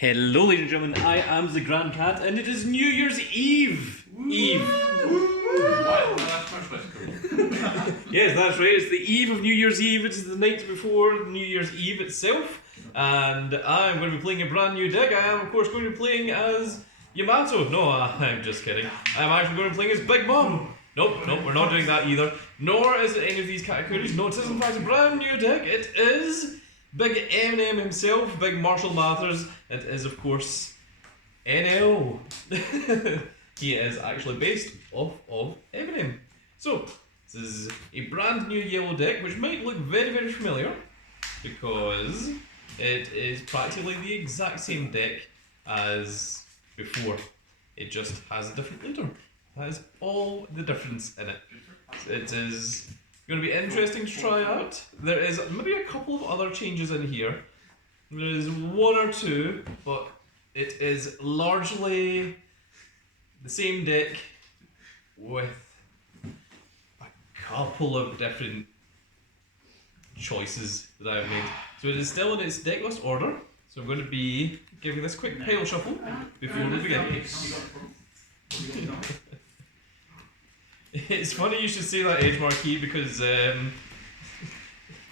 Hello, ladies and gentlemen, I am the Grand Cat, and it is New Year's Eve! Eve. Yes, that's right, it's the eve of New Year's Eve, it's the night before New Year's Eve itself, and I'm going to be playing a brand new deck. I am, of course, going to be playing as Yamato. No, I'm just kidding. I'm actually going to be playing as Big Mom. Nope, we're not doing that either. Nor is it any of these categories. No, it is in fact a brand new deck. It is Big Eminem himself, Big Marshall Mathers. It is, of course, Enel. He is actually based off of Eminem. So, this is a brand new yellow deck, which might look very, very familiar, because it is practically the exact same deck as before. It just has a different leader. That is all the difference in it. It is going to be interesting to try out. There is maybe a couple of other changes in here. There is one or two, but it is largely the same deck with a couple of different choices that I've made. So it is still in its deck list order. So I'm going to be giving this quick pile shuffle before we begin. It's funny you should say that, Edge Marquee, because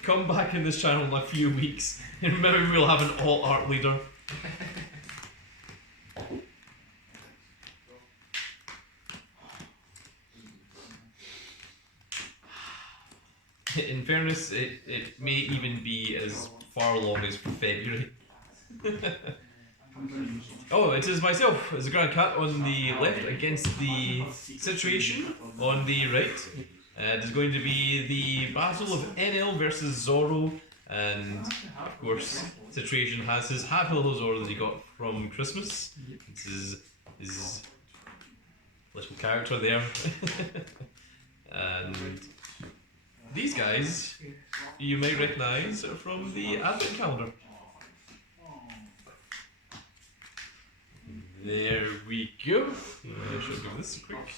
come back in this channel in a few weeks and maybe we'll have an alt-art leader. In fairness, it may even be as far along as February. Oh, it is myself as the Grand Cat on the left against the Situation on the right. It is going to be the battle of Enel versus Zoro, and of course Situation has his happy little Zoro that he got from Christmas. This is his little character there. And these guys you may recognise from the Advent calendar. There we go. I shall give this a quick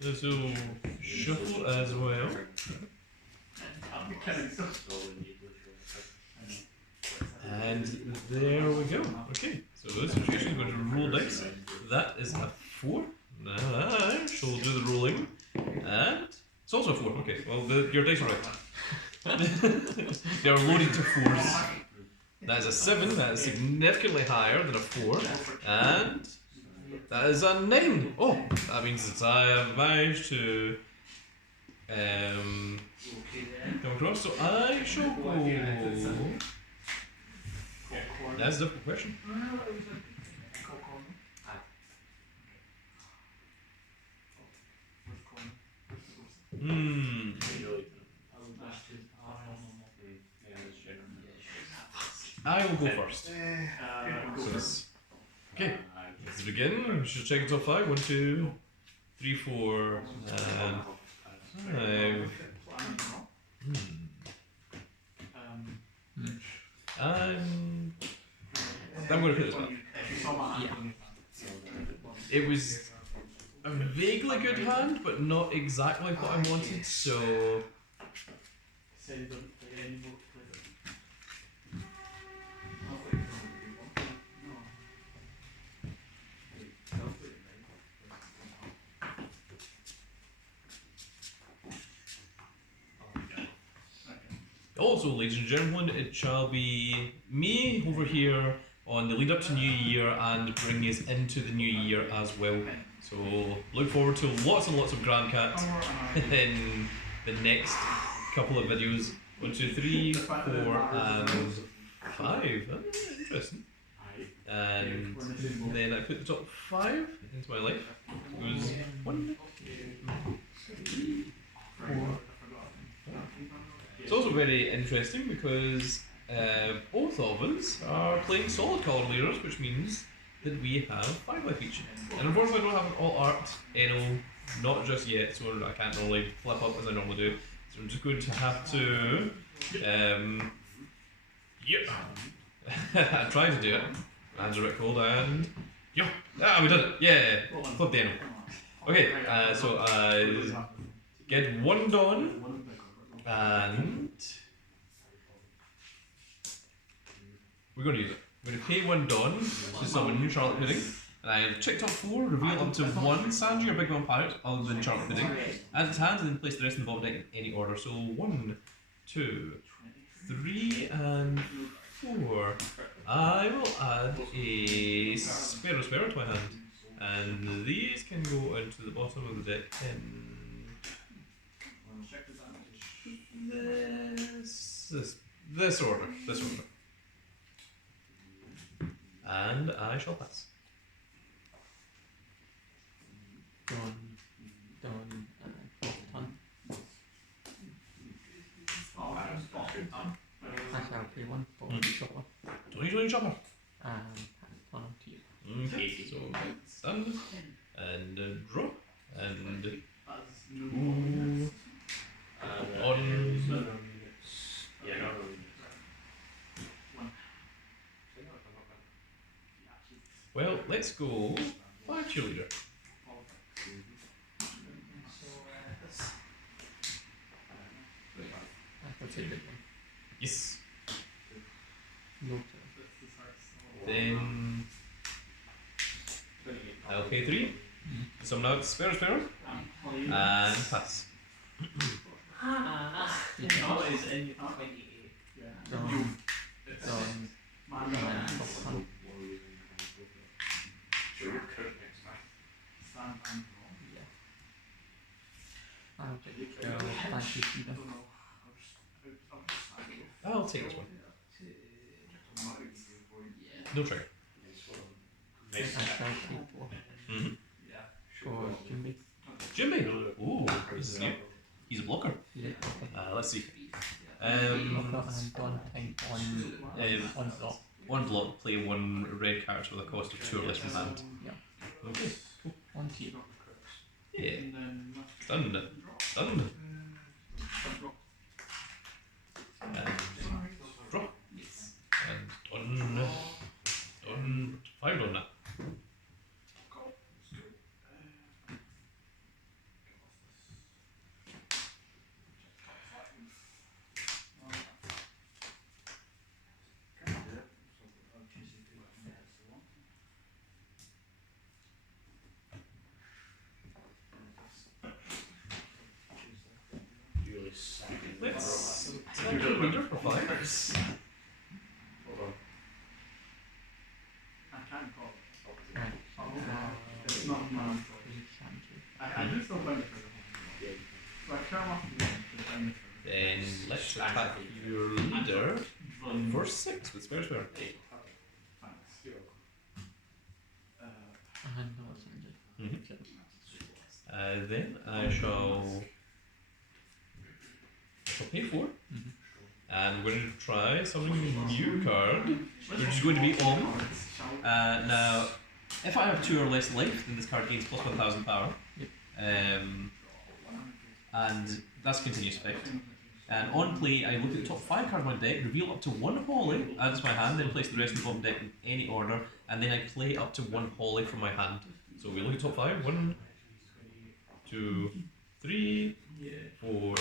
little shuffle as well. And there we go. Okay, so this Situation is going to roll dice. That is a 4. Now I shall do the rolling. And it's also a 4. Okay, well, your dice are right. They are loaded to 4s. That is a 7, that is significantly higher than a 4, and that is a 9. Oh, that means that I have managed to come across, so I shall go. That's a difficult question. I will go first. Okay, let's begin. We should check it top 5. 1, 2, 3, 4, and 5. I'm going to put this back. It was a vaguely good hand, but not exactly what I wanted, so. Also, ladies and gentlemen, it shall be me over here on the lead up to New Year and bring us into the New Year as well. So look forward to lots and lots of Grand Cat in the next couple of videos. 1, 2, 3, 4, and 5. Interesting. And then I put the top 5 into my life. It goes 1, 2, 3, 4, 5. It's also very interesting because both of us are playing solid colour leaders, which means that we have 5 life each. And unfortunately I don't have an alt-art Enel, not just yet, so I can't normally flip up as I normally do. So I'm just going to have to I'm trying to do it. Hands are a bit cold and we did it! Yeah! Flip the Enel. Okay, so I get 1 Dawn. And we're going to use it. I'm going to pay 1 Dawn to summon Charlotte Pudding. And I've checked off 4, reveal up to 1 Sanji or Big Mom Pirate other than Charlotte Pudding. Add its hand and then place the rest of the bottom deck in any order. So 1, 2, 3, and 4. I will add a Sparrow to my hand. And these can go into the bottom of the deck in this order. And I shall pass. Done, I shall play 1 for shopper. 20 chopper. And turn to you. Okay, so stand and draw and ooh, on. Well, let's go 5 cheerleader. That's a big one. Yes. No turn. Then I'll pay 3. Summon out Sparrow and pass. I'll take this one. No trigger. Jimmy! Ooh, this is new. He's a blocker. Let's see. One block, play 1 red character with a cost of 2 or less from hand. Okay, cool. 1 key. Yeah. Stunned. And draw. And on 5 on that. Let's take a leader for 5. I can't call it. It's not mine. I do still find it for the home. So I turn off the game to find it for the Then let's attack your leader for 6 with Spare. Then I shall pay 4. And we're going to try summoning a new card, which is going to be Om. Now, if I have 2 or less life, then this card gains plus 1000 power. And that's continuous effect. And on play, I look at the top 5 cards of my deck, reveal up to 1 Holy, add it to my hand, then place the rest of the bottom deck in any order, and then I play up to 1 Holy from my hand. So we look at top 5. 1, 2, 3, 4,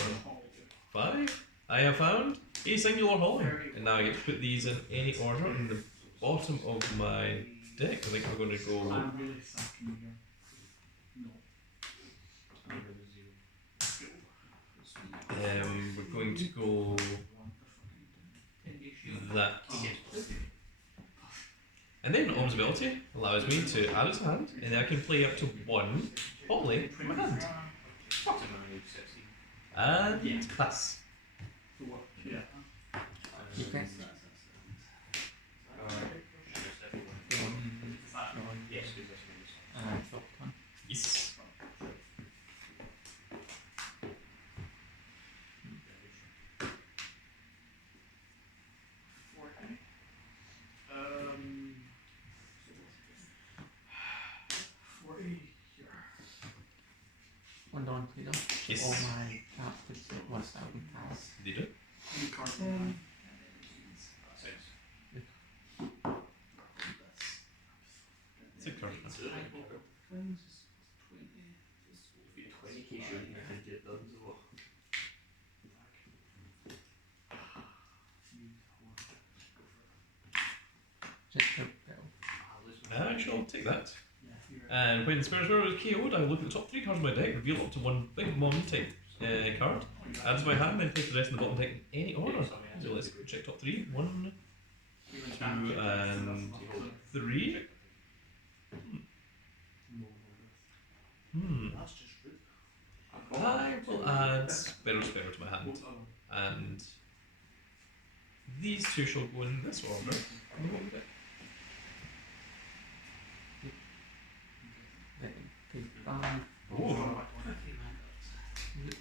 5. I have found a singular Holy. And now I get to put these in any order in the bottom of my deck. I think we're going to go. I'm really sucking here. We're going to go that. And then Om's ability allows me to add it to hand, and then I can play up to 1 Holy from my hand. And pass. Yeah. Yes. One down, please. Yes. All my captives at 1000 power. Did it? It's a card. I shall take that. Yeah, you're And when Sparrow is KO'd, I will look at the top 3 cards of my deck, reveal up to one Big Mom type card, add to my hand, then place the rest in the bottom deck in any order. So let's check top 3. 1, 2, and 3. I will add Sparrow to my hand. And these two shall go in this order. Then take 5. Oh, The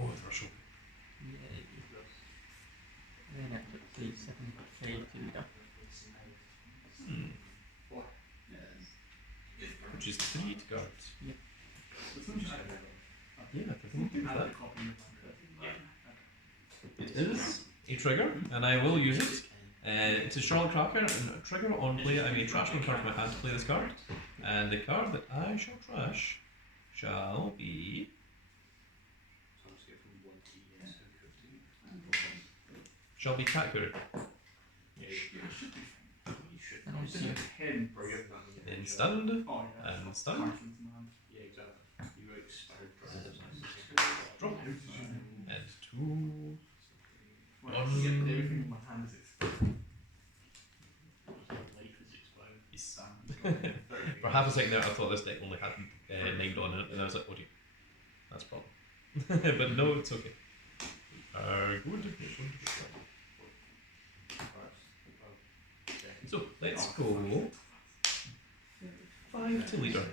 oh, Thrushel. yay. Then at the 3, 7, 8 leader. Which is 3 to guard. Yep. Yeah, I think we do that. It is a trigger, and I will use it. It's a Charlotte Cracker, and a trigger on play. I may trash one card from my hand to play this card. And the card that I shall trash shall be. Shall be Katkuri. And I'll see Then stunned, Oh, yeah. and stunned. Drop. And 2. Everything in my hand is exploding. Yes. For half a second there, I thought this deck only had named on it, and I was like, oh dear, that's a problem. But no, it's okay. Good. So let's go 5 to leader.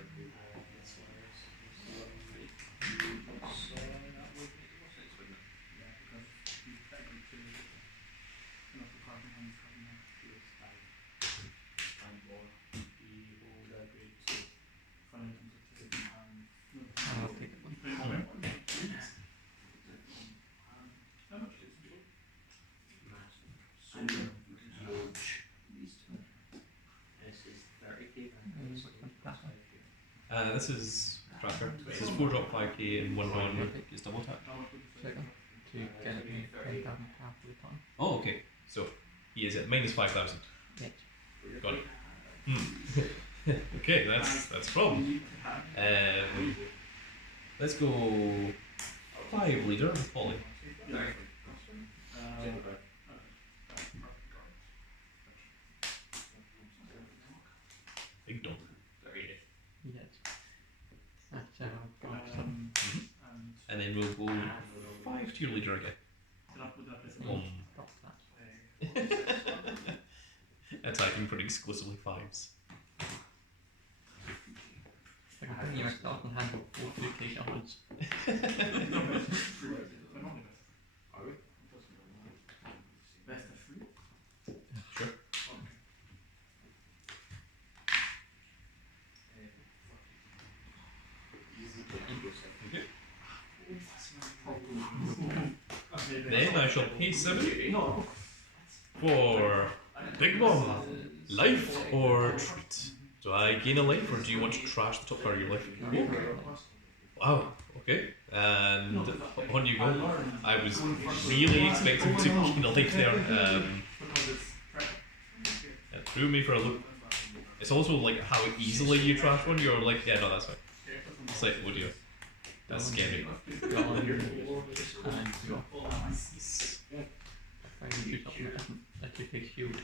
I'll take it one. This is Tracker. This is 4 drop 5k and 1 1 gets double attack. Second. To get it me 10,000 pounds for the time. Oh, okay. So he is at minus 5,000. Yes. Got it. Okay, that's a problem. Let's go 5 leader with Polly. Big dog. Yes. That's got some. And then we'll go 5 to your leader again. Drop that. Attacking for exclusively 5s. I can bring you a start and handle 4 3k dollars. Best of 3? Sure. Okay. Then I shall pay 7 for Big Bomb. Life or treat? Do I gain a life or do you want to trash the top part of your life? Oh. Wow, okay. And on you go. I was really expecting to gain a life there. It threw me for a loop. It's also like how easily you trash one, you're like, yeah, no, that's fine. It's like, oh dear. That's scary. And drop. Yes. If I can do something that doesn't let you take shield.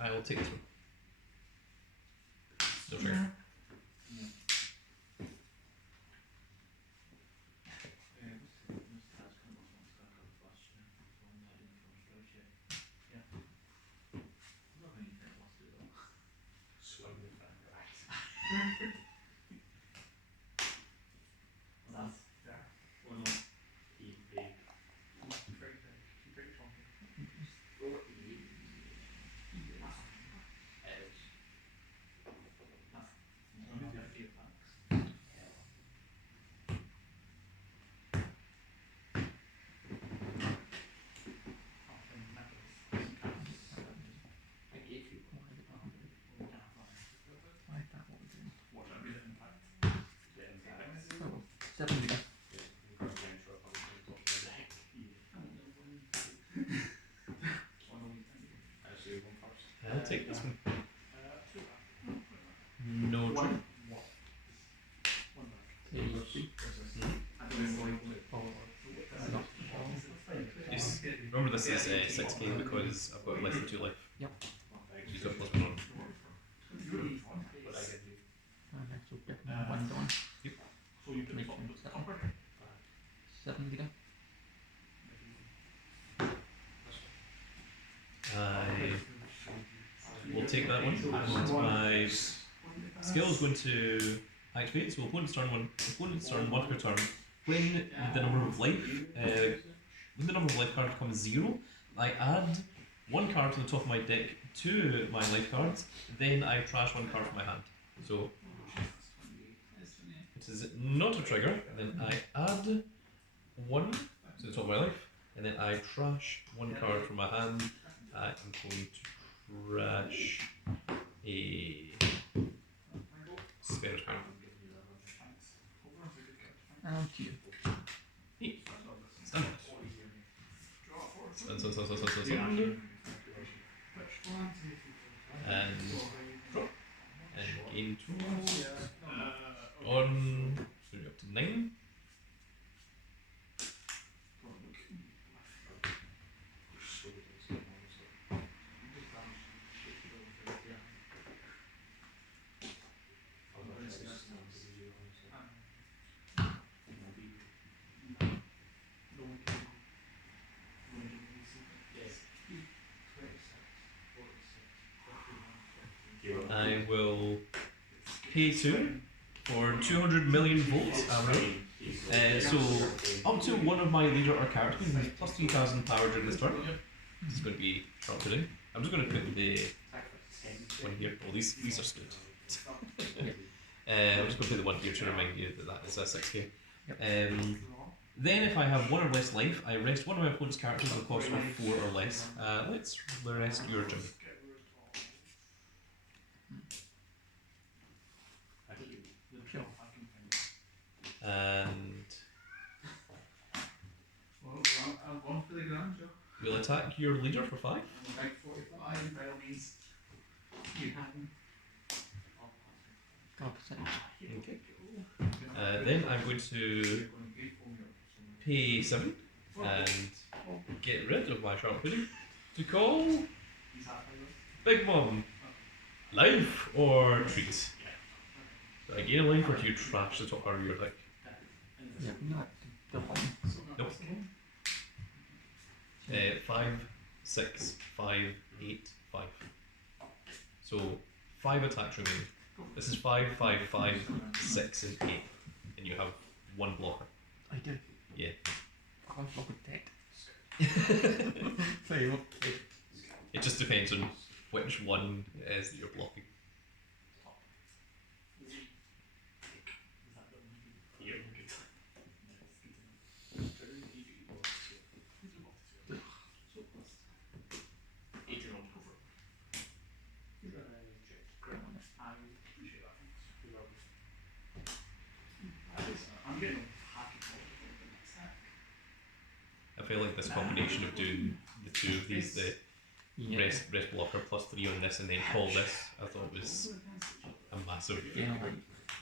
I will take this one. No trigger. take this one. No trigger. Yes. Remember this is 6k because I've got less than 2 life. Yep. She's got +1 on. So give me 1 down. Yep. Make him 7 leader. I will take that one. My skill is going to activate, so opponent's turn 1 per turn. When the number of life card becomes 0, I add 1 card to the top of my deck to my life cards, then I trash 1 card from my hand. So it is not a trigger, then I add 1 to the top of my life, and then I trash 1 card from my hand. I am going to trash a spare card. And you. Stand. And drop. And gain 2. On. So we're up to 9. I will pay 2 for 200 million volts arrow. So up to one of my leader or character has plus 3,000 power during this turn. This is going to be sharp pudding. I'm just going to put the one here. Oh, these are stood. I'm just going to put the one here to remind you that that is a 6k. Then if I have 1 or less life, I rest one of my opponent's characters with a cost of 4 or less. Let's rest your Jimmy. And we'll attack your leader for 5. Okay. Then I'm going to pay 7 and get rid of my sharp pudding to call Big Mom. Life or treat? So I gain a life or do you trash the top part of your deck? Yeah, not the home. Nope. 5, 6, 5, 8, 5. So 5 attacks remaining. This is 5, 5, 5, 6, and 8. And you have 1 blocker. I do. Yeah. I'm fucking dead. Sorry, what? It just depends on which one it is that you're blocking. I feel like this combination of doing the 2 of these, the rest blocker plus 3 on this and then call this, I thought was a massive. Yeah,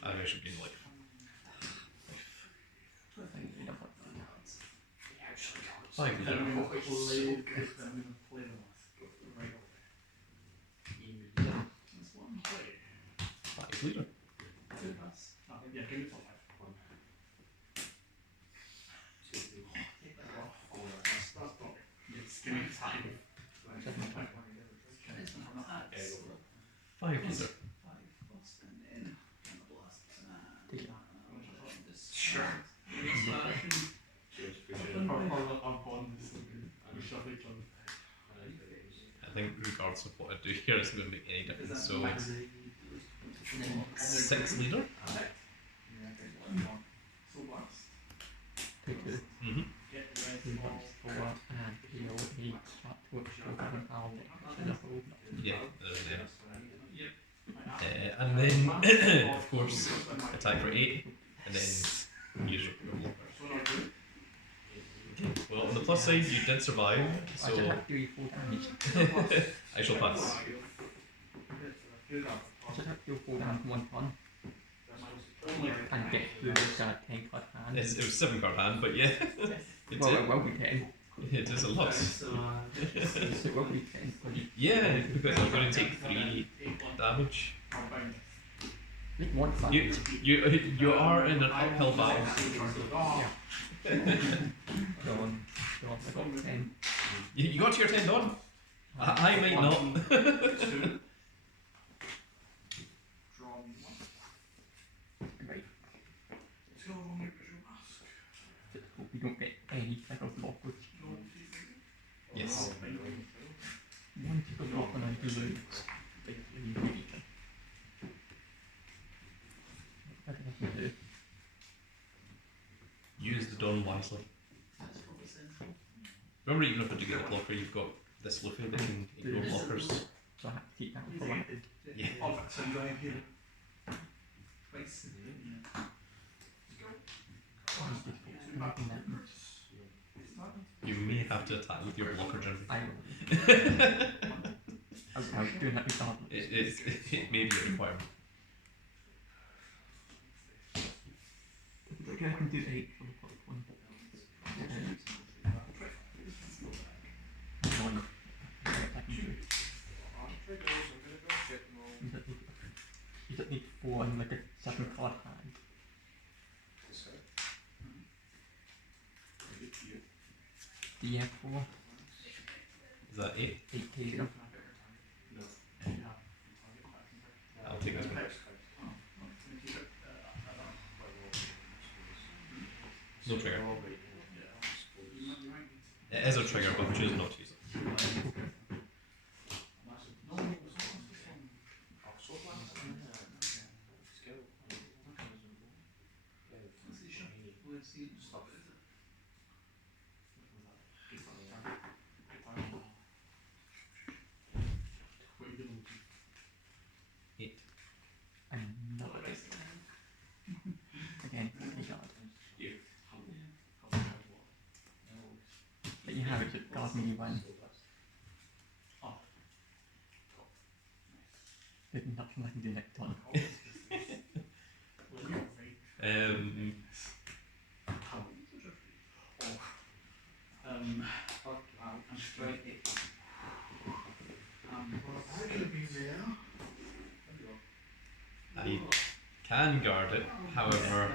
I should gain life. Five leader. Five leader. Five leader. Sure. I think regardless of what I do here, it's going to make any difference. So 6 leader. Mm-hmm. Yeah, and then of course attack for 8 and then use your blocker. Okay. Well, on the plus side, you did survive, so I shall pass. I just have to go down to one turn and get through this 10 card hand. It was 7 card hand, but yeah. It's Well, it will be 10. It is a lot. It will be 10. Yeah, because I'm going to take 3 damage. Make one fun. You are in an uphill battle. Yeah. Dawn, I got 10. You got to your 10 done. I might not. Right. Just hope we don't get any type of blockage. Yes. One type of block and I do lose. What can I do? Use the dawn wisely. Remember, even if I do get a blocker, you've got this Luffy that can ignore blockers. So I have to keep that for one. Yeah. You may have to attack with your blocker generally. I will. I was doing that regardless. It may be a requirement. I can do 8 for the top one. One. I can do. You don't need 4 and like a 7 card hand. Yeah, 4. Is that 8? 8 k. I'll take this one. No trigger. It is a trigger, but we choose not to use it. Another big again, a guard. But you have it, just guard me, you win. There's nothing I can do next time. I can guard it, however,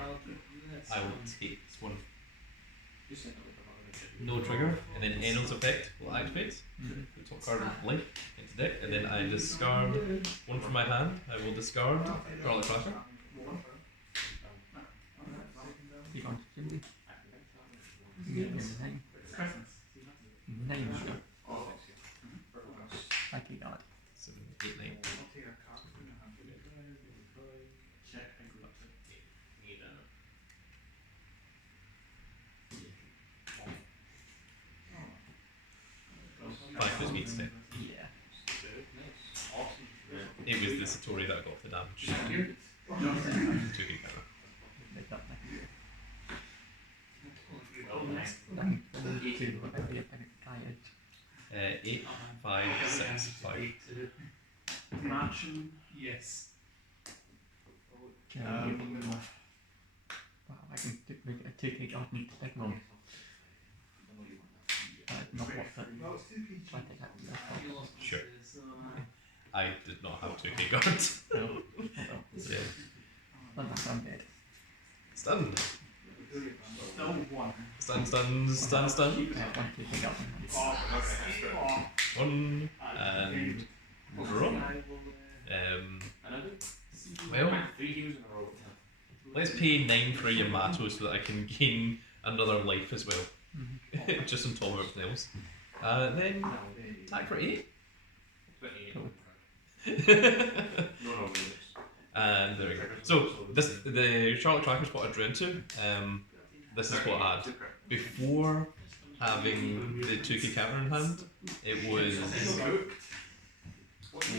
I will take this one. No trigger, and then Enel's effect will activate. The top card of life into deck, and then I discard 1 from my hand. I will discard Charlotte Crasher. You want to do? Yeah, 9. 9 sure. I can guard. 7, 8, 9. Five me today. Yeah. It was the Satori that got the damage. 2 big power. Make that I'm going to be a bit tired. 8, 5, 6, 5. Mansion, yes. Wow, I can make it a 2k guard and spec one. Not worth it. So I take that from the Sure. I did not have 2k guards. No. Yeah. Not that I'm dead. Stun. No one. Stun, stun, stun, stun. 1 2k guard. 1 and draw. Well, let's pay 9 for a Yamato so that I can gain another life as well. Just on top of everything else. Then attack for 8. Cool. And there we go. So the Charlotte Tracker spot I drew into, this is what I had. Before having the 2k counter in hand, it was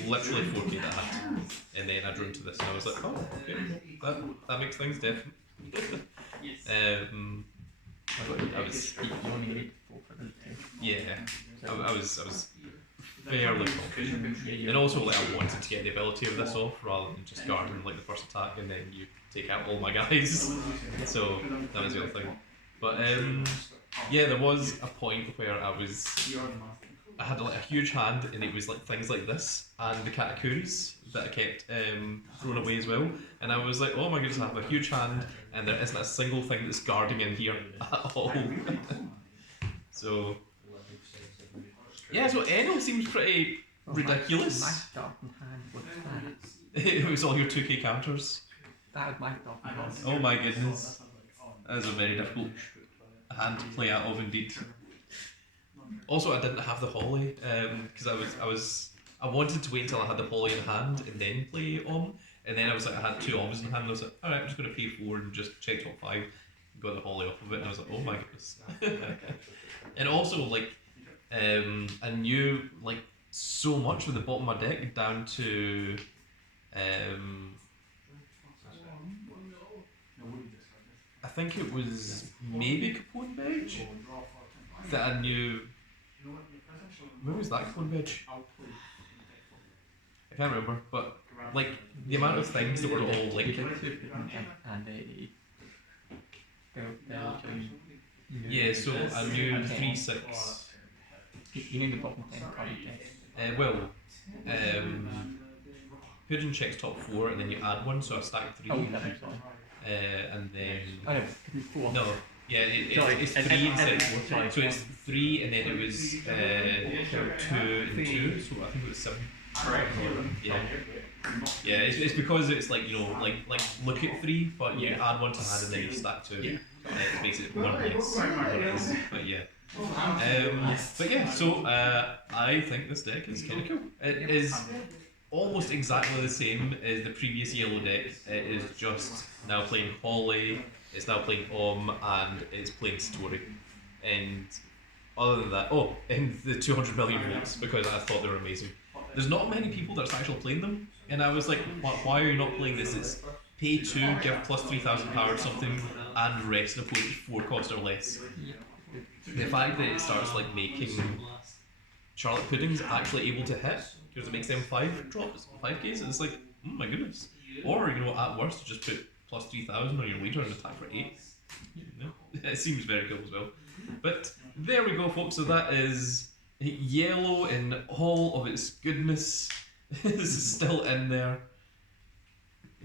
literally 4k that I had. And then I drew into this and I was like, oh, okay, that makes things different. I was You only need 4 for the 2. yeah, I was fairly confident. And also, like, I wanted to get the ability of this off rather than just garden like the first attack and then you take out all my guys. So that was the other thing. But yeah, there was a point where I had like a huge hand, and it was like things like this and the katakuris that I kept throwing away as well. And I was like, oh my goodness, I have a huge hand, and there isn't a single thing that's guarding in here at all. So yeah, so Enel seems pretty ridiculous. My starting hand was It was all your 2k counters. that was my starting hand. Oh my goodness, that was a very difficult hand to play out of indeed. Also, I didn't have the Holly because I wanted to wait until I had the Holly in hand and then play and then I was like, I had 2 Oms in hand, and I was like, alright, I'm just going to pay 4 and just check top 5, got the Holly off of it, and I was like, oh my goodness. And also, like, I knew like so much from the bottom of my deck down to I think it was maybe Capone Bedge that I knew. Where was that Capone Bedge? I can't remember, but like the amount of things that were all like. Yeah, so I knew 3/6. You knew the bottom 10 card deck. Well, Pigeon checks top 4 and then you add 1, so I stacked 3. Oh, that sorry. And then. Oh, no, 4. No, yeah, it's 3 and 6. So it's 3 and then it was 2 and 2, so I think it was 7. Yeah. Yeah, it's because it's like, you know, like look at 3, but you add 1 to hand and then you stack 2. It makes it 1 less. But yeah. But yeah, so I think this deck is kind of cool. It is almost exactly the same as the previous yellow deck. It is just now playing Holly, it's now playing and it's playing Story. And other than that, and the 200 million votes, because I thought they were amazing. There's not many people that's actually playing them, and I was like, why are you not playing this? It's pay 2, give plus 3,000 power or something, and rest an opponent 4 cost or less. The fact that it starts like making Charlotte Puddings actually able to hit, because it makes them 5 drops, 5Ks, it's like, oh my goodness. Or, you know, at worst, just put plus 3,000 on your leader and attack for 8. You know? It seems very cool as well. But there we go, folks, so that is yellow in all of its goodness. This is still in there.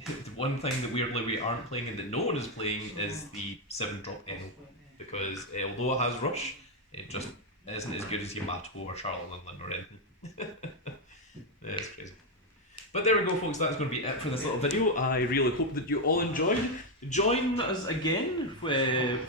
The one thing that weirdly we aren't playing and that no one is playing is the 7-drop Enel. Because although it has Rush, it just isn't as good as Yamato or Charlotte Linland or anything. Yeah, it's crazy. But there we go, folks, that's going to be it for this little video. I really hope that you all enjoyed. Join us again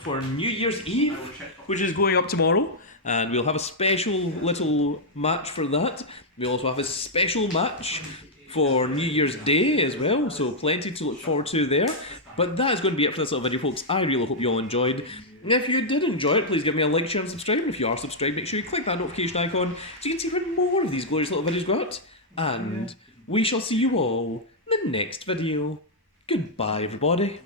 for New Year's Eve, which is going up tomorrow. And we'll have a special little match for that. We'll also have a special match for New Year's Day as well, so plenty to look forward to there. But that is going to be it for this little video, folks. I really hope you all enjoyed. If you did enjoy it, please give me a like, share and subscribe. And if you are subscribed, make sure you click that notification icon so you can see when more of these glorious little videos go out. And we shall see you all in the next video. Goodbye, everybody.